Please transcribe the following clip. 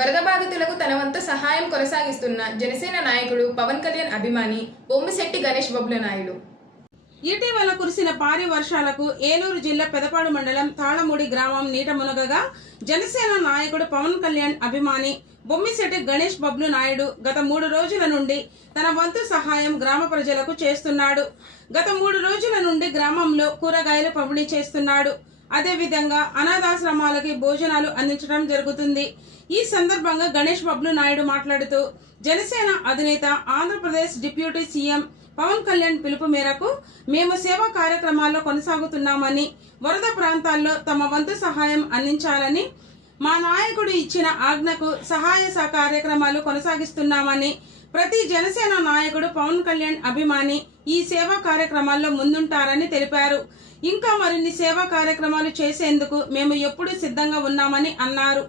వరద బాధితులకు తన వంతు సహాయం కొనసాగిస్తున్న జనసేన నాయకుడు పవన్ కళ్యాణ్ అభిమాని బొమ్మశెట్టి గణేష్ బొబ్బుల నాయుడు. ఇటీవల కురిసిన భారీ వర్షాలకు ఏలూరు జిల్లా పెదపాడు మండలం తాళమూడి గ్రామం నీట మునగగా జనసేన నాయకుడు పవన్ కళ్యాణ్ అభిమాని బొమ్మిశెట్టి గణేష్ బబ్లు నాయుడు గత మూడు రోజుల నుండి తన వంతు సహాయం గ్రామ ప్రజలకు చేస్తున్నాడు. గత మూడు రోజుల నుండి గ్రామంలో కూరగాయలు పంపిణీ చేస్తున్నాడు. అదేవిధంగా అనాథాశ్రమాలకి భోజనాలు అందించడం జరుగుతుంది. ఈ సందర్భంగా గణేష్ బబ్లు నాయుడు మాట్లాడుతూ జనసేన అధినేత ఆంధ్రప్రదేశ్ డిప్యూటీ సీఎం పవన్ కళ్యాణ్ పిలుపు మేరకు మేము సేవా కార్యక్రమాల్లో కొనసాగుతున్నామని వరద ప్రాంతాల్లో తమ వంతు సహాయం అందించాలని మా నాయకుడు ఇచ్చిన ఆజ్ఞకు సహాయ సహ కార్యక్రమాలు కొనసాగిస్తున్నామని ప్రతి జనసేన నాయకుడు పవన్ కళ్యాణ్ అభిమాని ఈ సేవా కార్యక్రమాల్లో ముందుంటారని తెలిపారు. ఇంకా మరిన్ని సేవా కార్యక్రమాలు చేసేందుకు మేము ఎప్పుడూ సిద్ధంగా ఉన్నామని అన్నారు.